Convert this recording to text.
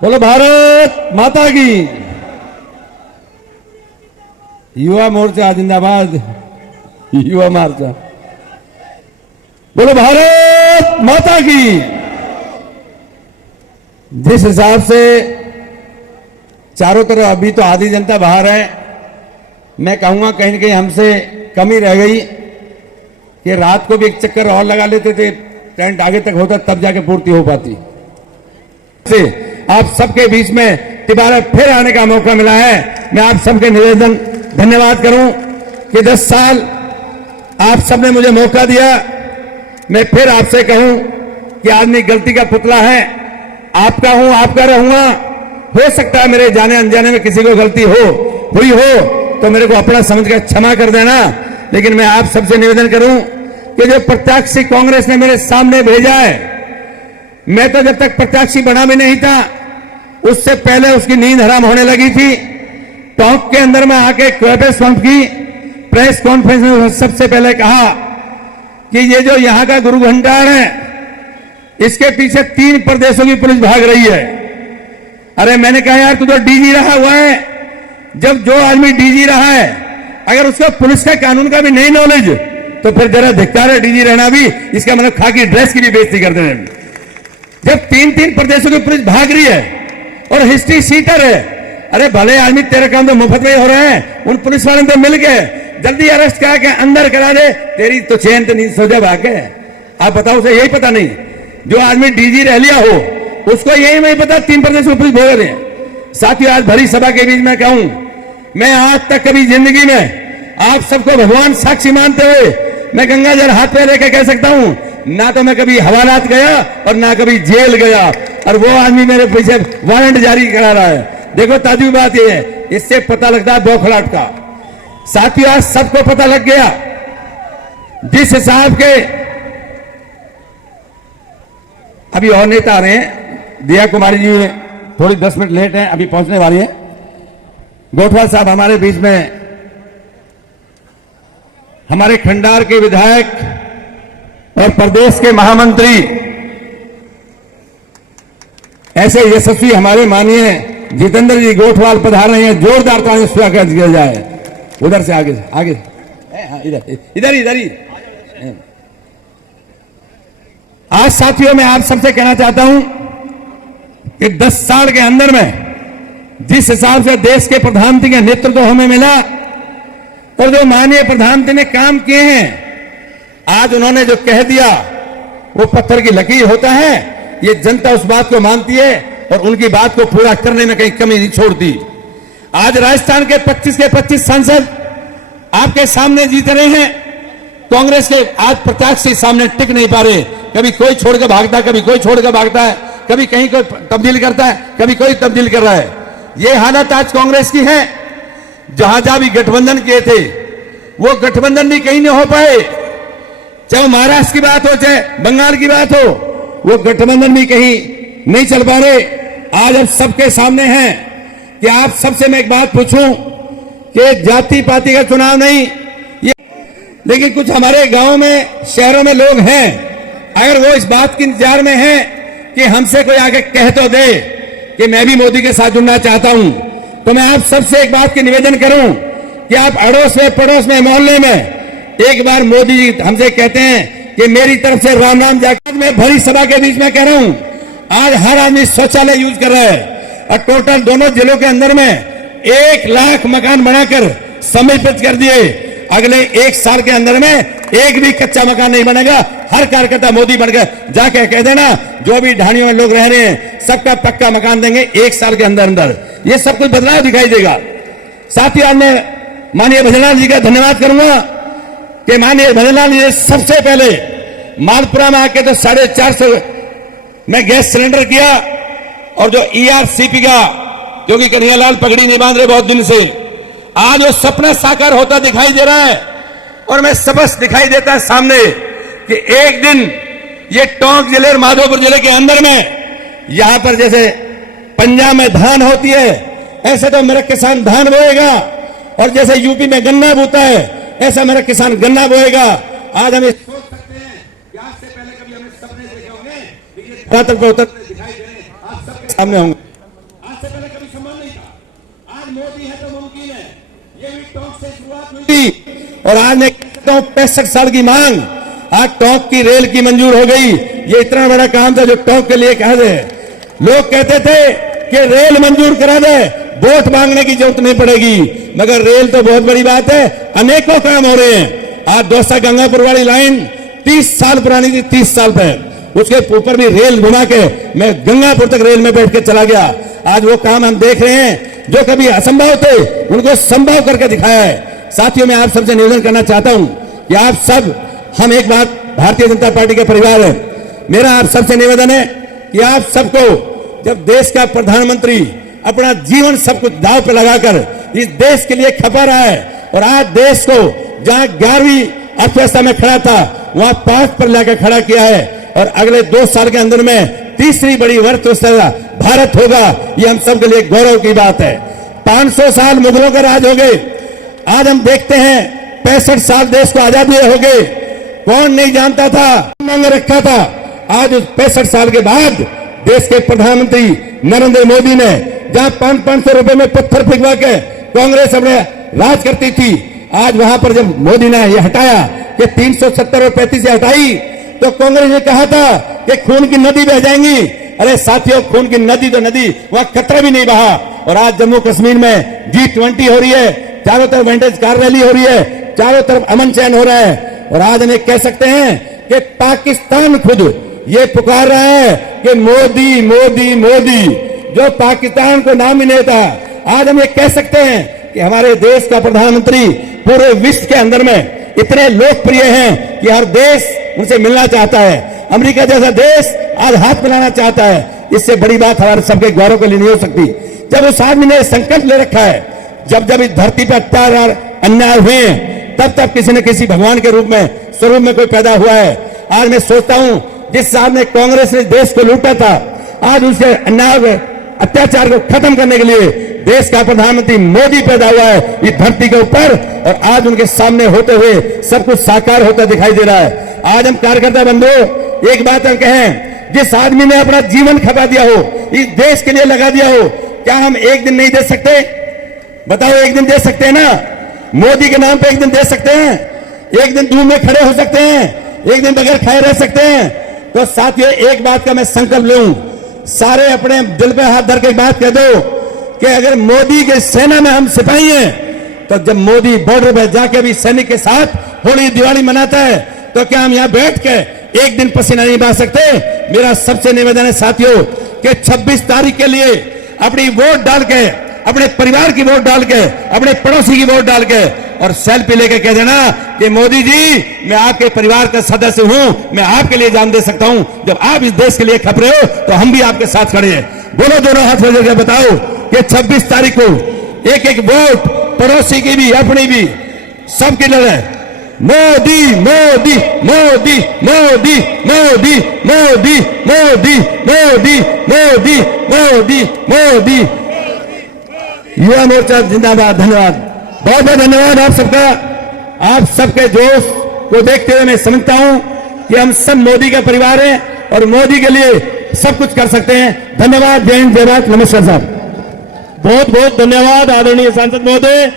बोलो भारत माता की। युवा मोर्चा जिंदाबाद। युवा मोर्चा बोलो भारत माता की। जिस हिसाब से चारों तरफ अभी तो आधी जनता बाहर है, मैं कहूंगा कहीं न कहीं हमसे कमी रह गई कि रात को भी एक चक्कर और लगा लेते थे, टेंट आगे तक होता तब जाके पूर्ति हो पाती। से आप सबके बीच में दोबारा फिर आने का मौका मिला है। मैं आप सबके निवेदन धन्यवाद करूं कि 10 साल आप सबने मुझे मौका दिया। मैं फिर आपसे कहूं कि आदमी गलती का पुतला है, आपका हूं, आपका रहूंगा। हो सकता है मेरे जाने अनजाने में किसी को गलती हुई हो तो मेरे को अपना समझकर क्षमा कर देना। लेकिन मैं आप सबसे निवेदन करूं कि जो प्रत्याशी कांग्रेस ने मेरे सामने भेजा है, मैं तो जब तक प्रत्याशी बना भी नहीं था उससे पहले उसकी नींद हराम होने लगी थी। टॉक के अंदर में आके प्रेस कॉन्फ्रेंस में सबसे पहले कहा कि ये जो यहां का गुरु घंटार है, इसके पीछे 3 प्रदेशों की पुलिस भाग रही है। अरे मैंने कहा यार तू तो डीजी रहा हुआ है। जब जो आदमी डीजी रहा है अगर उसका पुलिस का कानून का भी नहीं नॉलेज तो फिर जरा धिक्कार है डीजी रहना भी। इसका मतलब खाकी ड्रेस की भी बेइज्जती कर देने। जब 3 प्रदेशों की पुलिस भाग रही है और हिस्ट्री सीटर है, अरे भले आदमी तेरे काम तो मुफ्त में हो रहे हैं, उन पुलिस वालों तो मिल के जल्दी अरेस्ट करा के अंदर करा दे। तेरी तो चैन तो नींद सो जा भागे। आप बताओ उसे यही पता नहीं? जो आदमी डीजी रह लिया हो उसको यही नहीं पता 3 प्रदेशों की पुलिस भोग रहे हैं। साथियों आज भरी सभा के बीच में कहूं, मैं आज तक कभी जिंदगी में आप सबको भगवान साक्षी मानते हुए मैं गंगा जल हाथ में लेकर कह सकता हूं, ना तो मैं कभी हवालात गया और ना कभी जेल गया, और वो आदमी मेरे पीछे वारंट जारी करा रहा है। देखो ताजुब बात यह है, इससे पता लगता है बौखलाहट का। साथियों आज सबको पता लग गया जिस हिसाब के अभी और नेता आ रहे हैं। दिया कुमारी जी थोड़ी 10 मिनट लेट है, अभी पहुंचने वाली है। गोठवाल साहब हमारे बीच में, हमारे खंडार के विधायक और प्रदेश के महामंत्री, ऐसे यशस्वी हमारे माननीय जितेंद्र जी गोठवाल पधार रहे हैं। जोरदार ताली से स्वागत किया जाए। उधर से आगे इधर ही। आज साथियों मैं आप सबसे कहना चाहता हूं कि 10 साल के अंदर में जिस हिसाब से देश के प्रधानमंत्री का नेतृत्व हमें मिला और जो माननीय प्रधानमंत्री ने काम किए हैं, आज उन्होंने जो कह दिया वो पत्थर की लकीर होता है। ये जनता उस बात को मानती है और उनकी बात को पूरा करने में कहीं कमी नहीं छोड़ती। आज राजस्थान के 25 के 25 सांसद आपके सामने जीत रहे हैं। कांग्रेस के आज प्रत्याशी सामने टिक नहीं पा रहे। कभी कोई छोड़कर भागता है, कभी कोई छोड़कर भागता है, कभी कहीं कोई तब्दील करता है, कभी कोई तब्दील कर रहा है। ये हालत आज कांग्रेस की है। जहां जहां भी गठबंधन किए थे वो गठबंधन भी कहीं नहीं हो पाए। चाहे महाराष्ट्र की बात हो चाहे बंगाल की बात हो, वो गठबंधन भी कहीं नहीं चल पा रहे। आज अब सबके सामने है कि आप सबसे मैं एक बात पूछूं कि जाति पाति का चुनाव नहीं, ये लेकिन कुछ हमारे गांव में शहरों में लोग हैं, अगर वो इस बात की इंतजार में है कि हमसे कोई आगे कह तो दे कि मैं भी मोदी के साथ जुड़ना चाहता हूं, तो मैं आप सबसे एक बात की निवेदन करूं कि आप अड़ोस में पड़ोस में मोहल्ले में एक बार मोदी जी हमसे कहते हैं कि मेरी तरफ से राम राम जाकर, मैं भरी सभा के बीच में कह रहा हूं आज हर आदमी शौचालय यूज कर रहा है और टोटल दोनों जिलों के अंदर में 1 लाख मकान बनाकर समेकित कर दिए। अगले 1 साल के अंदर में एक भी कच्चा मकान नहीं बनेगा। हर कार्यकर्ता मोदी बनकर जाके कह देना जो भी ढाणियों में लोग रह रहे हैं सबका पक्का मकान देंगे 1 साल के अंदर अंदर। ये सब कुछ बदलाव दिखाई देगा। साथ ही आज मैं माननीय भजनलाल जी का धन्यवाद करूंगा कि माननीय भजनलाल जी ने सबसे पहले मालपुरा में आके तो 450 में गैस सिलेंडर किया, और जो ERCP का जो कि कन्हैयालाल पगड़ी नहीं बांध रहे बहुत दिन से, आज वो सपना साकार होता दिखाई दे रहा है। और मैं स्पष्ट दिखाई देता है सामने कि एक दिन ये टोंक जिले और माधोपुर जिले के अंदर में यहां पर जैसे पंजाब में धान होती है ऐसे तो मेरा किसान धान बोएगा, और जैसे यूपी में गन्ना बोता है ऐसा मेरा किसान गन्ना बोएगा। आज हमें सोच सकते हैं कि आज से पहले कभी हमने सपने देखे होंगे, दिखाई दे रहे हैं, आप सबके सामने होंगे। मोदी है तो मुमकिन है, ये भी टोंक से शुरुआत हुई थी। और आज मैं कहता हूं 65 साल की मांग आज टोंक की रेल की मंजूर हो गई। ये इतना बड़ा काम था जो टोंक के लिए कह दे। लोग कहते थे कि रेल मंजूर करा दे, वोट मांगने की जरूरत नहीं पड़ेगी, मगर रेल तो बहुत बड़ी बात है, अनेकों काम हो रहे हैं। आज दौसा गंगापुर वाली लाइन 30 साल पुरानी थी, 30 साल पे उसके ऊपर भी रेल घुमा के मैं गंगापुर तक रेल में बैठ के चला गया। आज वो काम हम देख रहे हैं जो कभी असंभव थे उनको संभव करके दिखाया है। साथियों, मैं आप सबसे निवेदन करना चाहता हूं कि आप सब, हम एक बात भारतीय जनता पार्टी के परिवार है, मेरा आप सबसे निवेदन है कि आप सबको, जब देश का प्रधानमंत्री अपना जीवन सब कुछ दांव पे लगाकर इस देश के लिए खपा रहा है और आज देश को जहां 11वीं अर्थव्यवस्था में खड़ा था वहां 5 पर लाकर खड़ा किया है और अगले 2 साल के अंदर में तीसरी बड़ी अर्थव्यवस्था भारत होगा, ये हम सब के लिए गौरव की बात है। 500 साल मुगलों का राज हो गए, आज हम देखते हैं 65 साल देश को आजादी हो गए। कौन नहीं जानता था, मांग रखा था। आज उस 65 साल के बाद देश के प्रधानमंत्री नरेंद्र मोदी ने जहां 500 रुपए में पत्थर फेंकवा के कांग्रेस अपने राज करती थी, आज वहां पर जब मोदी ने यह हटाया कि 370 और 35 से हटाई, तो कांग्रेस ने कहा था कि खून की नदी बह जाएंगी। अरे साथियों, खून की नदी तो नदी, वहां खतरा भी नहीं बहा। और आज जम्मू कश्मीर में G20 हो रही है, चारों तरफ वेंटेज कार रैली हो रही है, चारों तरफ अमन चैन हो रहा है। और आज हम कह सकते हैं कि पाकिस्तान खुद ये पुकार रहा है कि मोदी मोदी मोदी, जो पाकिस्तान को नाम ही नहीं था। आज हम ये कह सकते हैं कि हमारे देश का प्रधानमंत्री पूरे विश्व के अंदर में इतने लोकप्रिय हैं कि हर देश उनसे मिलना चाहता है। अमेरिका जैसा देश आज हाथ मिलाना चाहता है। इससे बड़ी बात हमारे सबके गौरव के लिए नहीं हो सकती। जब उस आदमी ने संकल्प ले रखा है, जब इस धरती पर अत्याचार अन्याय हुए हैं, तब किसी न किसी भगवान के रूप में, स्वरूप में कोई पैदा हुआ है। आज मैं सोचता हूं, जिस साहब ने कांग्रेस ने देश को लूटा था, आज उसके अन्याय अत्याचार को खत्म करने के लिए देश का प्रधानमंत्री मोदी पैदा हुआ है इस धरती के ऊपर। और आज उनके सामने होते हुए सब कुछ साकार होता दिखाई दे रहा है। आज हम कार्यकर्ता बंधु एक बात हम कहें, जिस आदमी ने अपना जीवन खपा दिया हो, इस देश के लिए लगा दिया हो, क्या हम एक दिन नहीं दे सकते? बताओ, एक दिन दे सकते हैं ना? मोदी के नाम पे एक दिन दे सकते हैं? एक दिन धूप में खड़े हो सकते हैं? एक दिन बगैर खाए रह सकते हैं? तो साथियों, एक बात का मैं संकल्प लूं, सारे अपने दिल पे हाथ धर के बात कह दो कि अगर मोदी के सेना में हम सिपाही हैं, तो जब मोदी बॉर्डर पे जाके भी सैनिक के साथ होली दिवाली मनाता है, तो क्या हम यहां बैठ के एक दिन पसीना नहीं बहा सकते? मेरा सबसे निवेदन है साथियों कि 26 तारीख के लिए अपनी वोट डाल के, अपने परिवार की वोट डाल के, अपने पड़ोसी की वोट डाल के और सेल्फी लेके कह देना कि मोदी जी, मैं आपके परिवार का सदस्य हूं, मैं आपके लिए जान दे सकता हूं। जब आप इस देश के लिए खप रहे हो तो हम भी आपके साथ खड़े हैं। बोलो, दोनों हाथ जोड़ के बताओ कि 26 तारीख को एक एक वोट, पड़ोसी की भी, अपनी भी, सबकी लड़े। मोदी मोदी मोदी मोदी मोदी मोदी मोदी मोदी मोदी मोदी मोदी। युवा मोर्चा जिंदाबाद। धन्यवाद, बहुत बहुत धन्यवाद आप सबका। आप सबके जोश को देखते हुए मैं समझता हूं कि हम सब मोदी का परिवार हैं और मोदी के लिए सब कुछ कर सकते हैं। धन्यवाद। जय हिंद, जय भारत। नमस्कार साहब। बहुत बहुत धन्यवाद आदरणीय सांसद महोदय।